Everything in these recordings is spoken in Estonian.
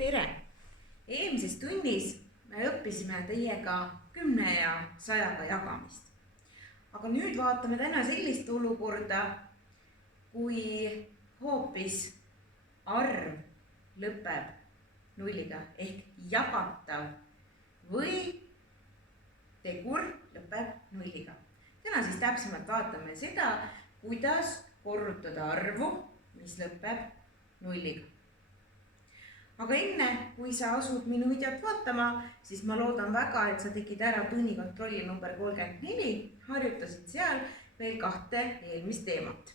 Tere! Eelmises tunnis me õppisime teiega 10 ja 100 jagamist. Aga nüüd vaatame täna sellist olukorda, kui hoopis arv lõpeb nulliga ehk jagatav või tegur lõpeb nulliga. Täna siis täpsemalt vaatame seda, kuidas korrutada arvu, mis lõpeb nulliga. Aga enne, kui sa asud minu videot vaatama, siis ma loodan väga, et sa tegid ära tunnikontrolli number 34, harjutasid seal veel 2 eelmist teemat.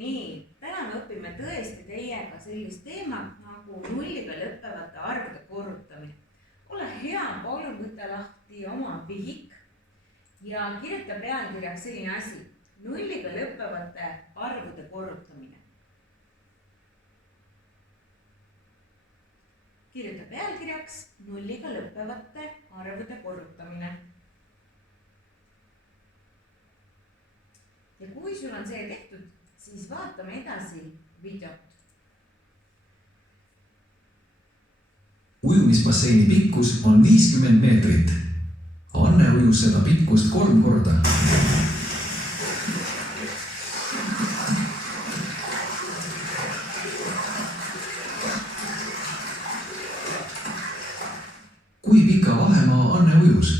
Nii, täna me õpime tõesti teiega sellist teemat nagu nulliga lõppevate arvude korrutamine. Ole hea, palun võta lahti oma vihik ja kirjuta pealkirjaks selline asi: nulliga lõppevate arvude korrutamine. Kirjuta pealkirjaks nulliga lõppevate arvude korrutamine. Ja kui sul on see tehtud, siis vaatame edasi videot. Ujumisbasseini pikkus on 50 meetrit. Anne ujus seda pikkust 3 korda. Kui pika vahemaa Anne ujus?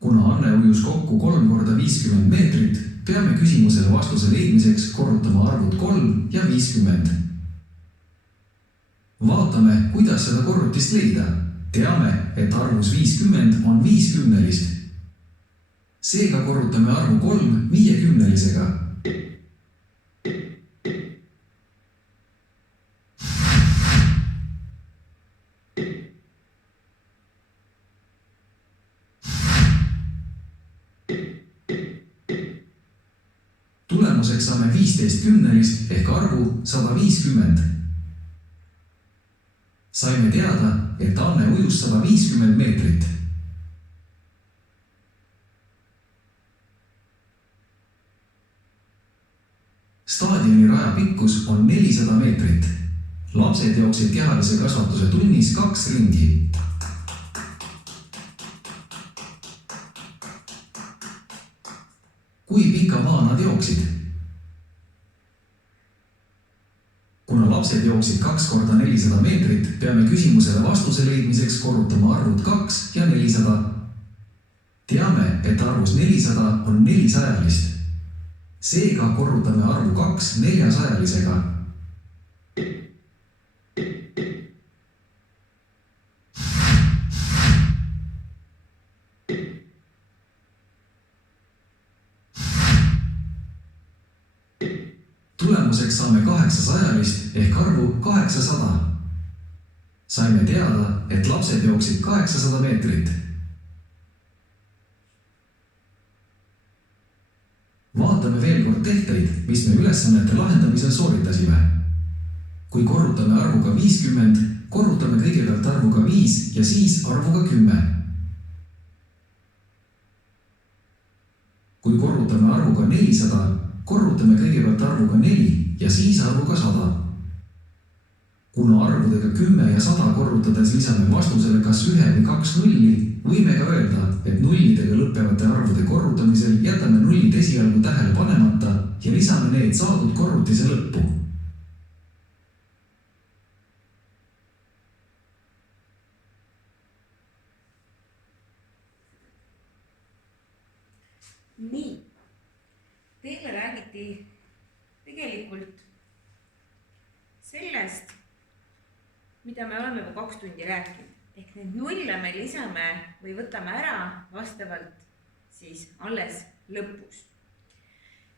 Kuna Anne ujus kokku 3 korda 50 meetrit, peame küsimusele vastuse leidmiseks korrutama arvud 3 ja 50. Vaatame, kuidas seda korrutist leida. Teame, et arvus 50 on 50-list. Seega korrutame arvu 3 50-lisega. Tulemuseks saame 15 kümnelist ehk arvu 150. Saime teada, et Anne ujus 150 meetrit. Staadioni raja pikkus on 400 meetrit. Lapsed jooksid kehalise kasvatuse tunnis 2 ringi. Kui pika maa nad jooksid? Kuna lapsed jooksid 2 korda 400 meetrit, peame küsimusele vastuse leidmiseks korrutama arvud 2 ja 400. Teame, et arvus 400 on 400-list. Seega korrutame arvu 2 400-lisega. Tulemuseks saame 800-list ehk arvu 800. Saime teada, et lapsed jooksid 800 meetrit. Vaatame veel kord tehteid, mis me ülesannete lahendamisel sooritasime. Kui korrutame arvuga 50, korrutame kõigepealt arvuga 5 ja siis arvuga 10. Kui korrutame arvuga 400, korrutame kõigepealt arvuga 4 ja siis arvuga 100. Kuna arvudega 10 ja 100 korrutades lisame vastusele kas 1 või 2 nulli, võime ka öelda, et nullidega lõppevate arvude korrutamisel jätame nullid esialgu tähele panemata ja lisame need saadud korrutise lõppu. Nii. Teile räägiti tegelikult sellest, mida me oleme juba 2 tundi rääkinud. Ehk need nulle me lisame või võtame ära vastavalt siis alles lõpus.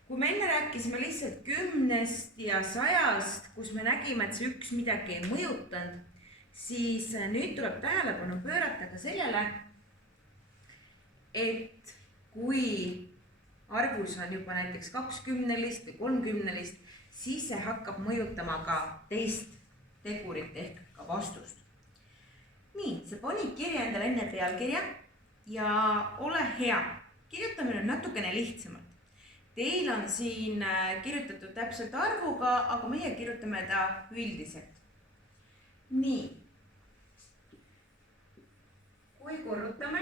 Kui me enne rääkisime lihtsalt 10 ja 100, kus me nägime, et see 1 midagi ei mõjutanud, siis nüüd tuleb tähelepanu pöörata ka sellele, et kui arvus on juba näiteks 20 või 30, siis see hakkab mõjutama ka teist tegurit ehk ka vastust. Nii, sa panid kirja endale enne pealkirja ja ole hea. Kirjutame nüüd natukene lihtsamalt. Teil on siin kirjutatud täpselt arvuga, aga meie kirjutame ta üldiselt. Nii, kui korrutame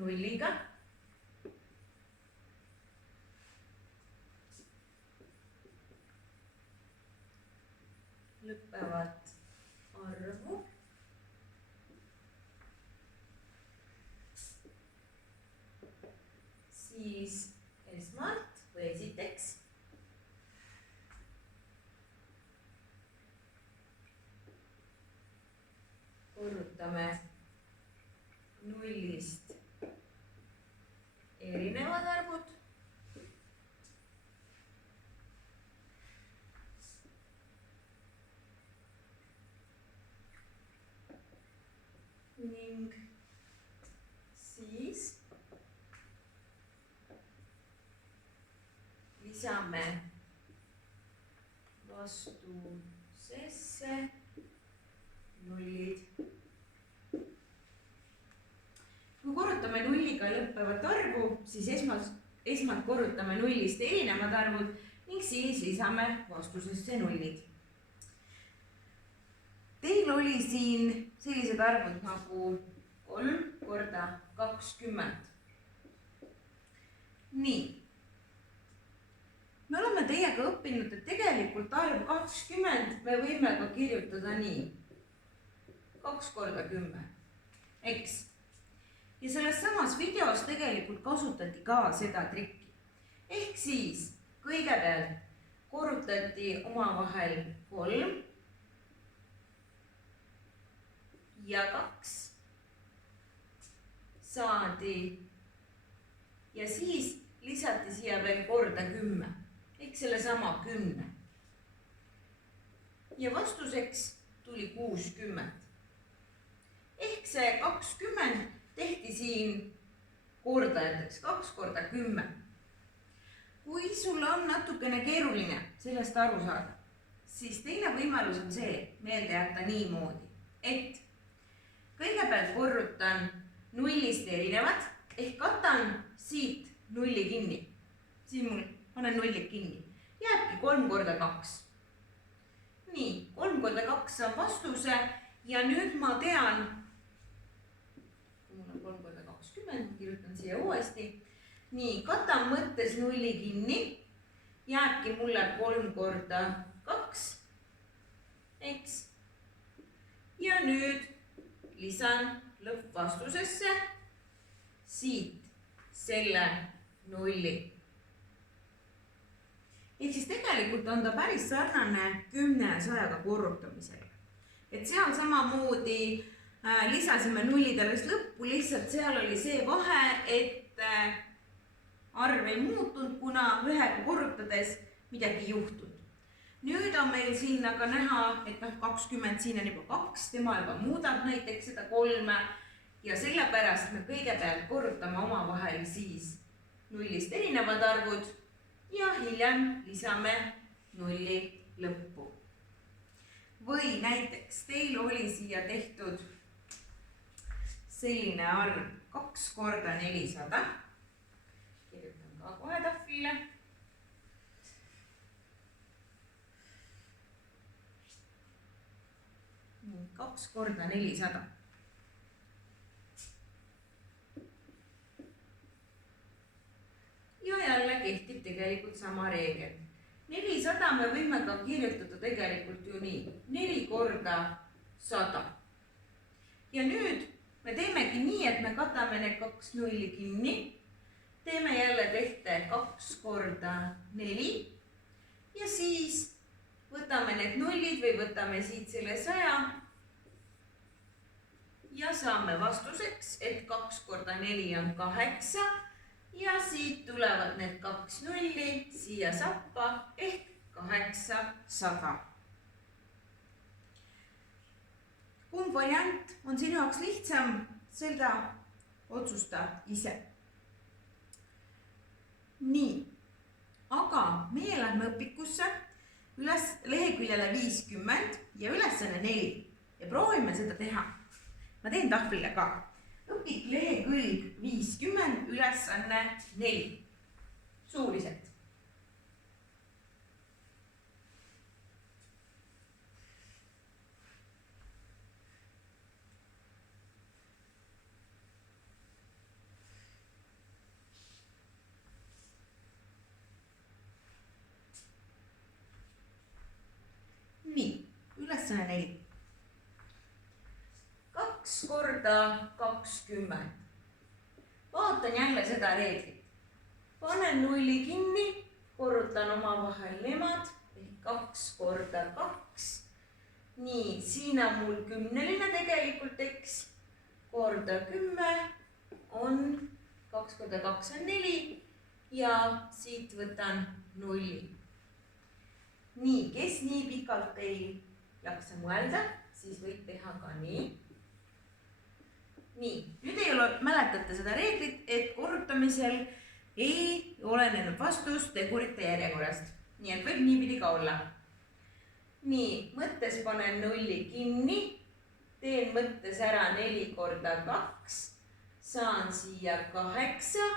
nulliga, lõppevat arvu, siis esmalt või esiteks korrutame nullist erinevad arvud ning siis lisame vastusesse nullid. Kui korrutame nulliga lõppevat arvu, siis esmalt korrutame nullist erinevad arvud ning siis lisame vastusesse nullid. Teil oli siin sellised arvud nagu 3 korda 20. Nii. Me oleme teiega õppinud, et tegelikult arv 20 me võime ka kirjutada nii. 2 korda 10. Eks? Ja selles samas videos tegelikult kasutati ka seda trikki. Ehk siis kõigepealt korrutati omavahel 3 ja 2 saadi ja siis lisati siia veel korda 10. Ehk selle sama 10. Ja vastuseks tuli 60. Ehk see 20 tehti siin kordajateks 2 korda 10. Kui sul on natukene keeruline sellest aru saada, siis teine võimalus on see meelde jätta niimoodi, et kõigepealt korrutan nullist erinevad ehk katan siit nulli kinni. Siin mul panen nullid kinni. Jääbki 3 korda 2. Nii, 3 korda 2 on vastuse ja nüüd ma tean, mul on 3 korda 20, kirjutan siia uuesti. Nii, katan mõttes nulli kinni, jääbki mulle 3 korda 2, eks. Ja nüüd lisan lõppvastusesse siit selle nulli. Ehk siis tegelikult on ta päris sarnane 10 ja 100 korrutamisega. Et seal samamoodi lisasime nullid alles lõppu, lihtsalt seal oli see vahe, et arv ei muutunud, kuna ühega korrutades midagi juhtunud. Nüüd on meil siin aga näha, et 20 siin on juba 2, tema juba muudab näiteks seda 3 ja sellepärast me kõigepealt korrutame omavahel siis nullist erinevad arvud ja hiljem lisame nulli lõppu. Või näiteks teil oli siia tehtud selline arv 2 korda 400. Kirjutan ka kohe tahvlile. Nii, 2 korda 400. Ja jälle kehtib tegelikult sama reegel. 400 me võime ka kirjutada tegelikult ju nii. 4 korda 100. Ja nüüd me teemegi nii, et me katame need 2 nulli kinni. Teeme jälle tehte 2 korda 4. Ja siis võtame need nullid või võtame siit selle 100. Ja saame vastuseks, et 2 korda 4 on 8. ja siit tulevad need 2 nulli siia sappa ehk 800. Kumb variant on sinu jaoks lihtsam, seda otsusta ise. Nii, aga meie lähme õpikusse üles leheküljele 50 ja ülesanne 4 ja proovime seda teha. Ma teen tahvlile ka. Õpik lehekülg 50, ülesanne 4. Suuliselt. Nii, ülesanne 4. 2 korda 20. Vaatan jälle seda reeglit. Panen nulli kinni, korrutan omavahel nemad ehk 2 korda 2. Nii, siin on mul 10 tegelikult X korda 10 on 2 korda 2 on 4 ja siit võtan nulli. Nii, kes nii pikalt ei jaksa mõelda, siis võib teha ka nii. Nii, nüüd ei ole, mäletate seda reeglit, et korrutamisel ei olenenud vastus tegurite järjekorrast. Nii, et võib niipidi ka olla. Nii, mõttes panen nulli kinni, teen mõttes ära 4 korda 2, saan siia 8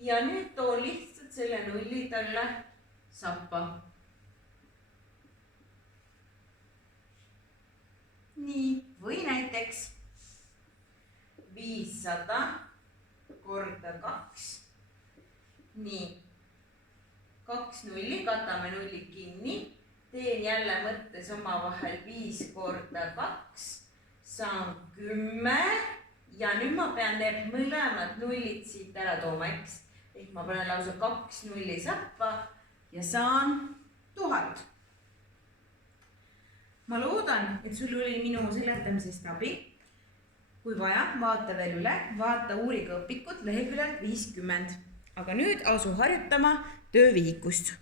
ja nüüd toon lihtsalt selle nulli talle sappa. Nii, või näiteks 500 korda 2. Nii, 2 nulli, katame nulli kinni, teen jälle mõttes omavahel 5 korda 2, saan 10 ja nüüd ma pean need mõlemad nullid siit ära tooma, eks? Ehk ma panen lausa 2 nulli sappa ja saan 1000. Ma loodan, et sul oli minu seletamisest abi. Kui vaja, vaata veel üle, vaata uuriga õpikut leheküljelt 50. Aga nüüd asu harjutama töövihikust.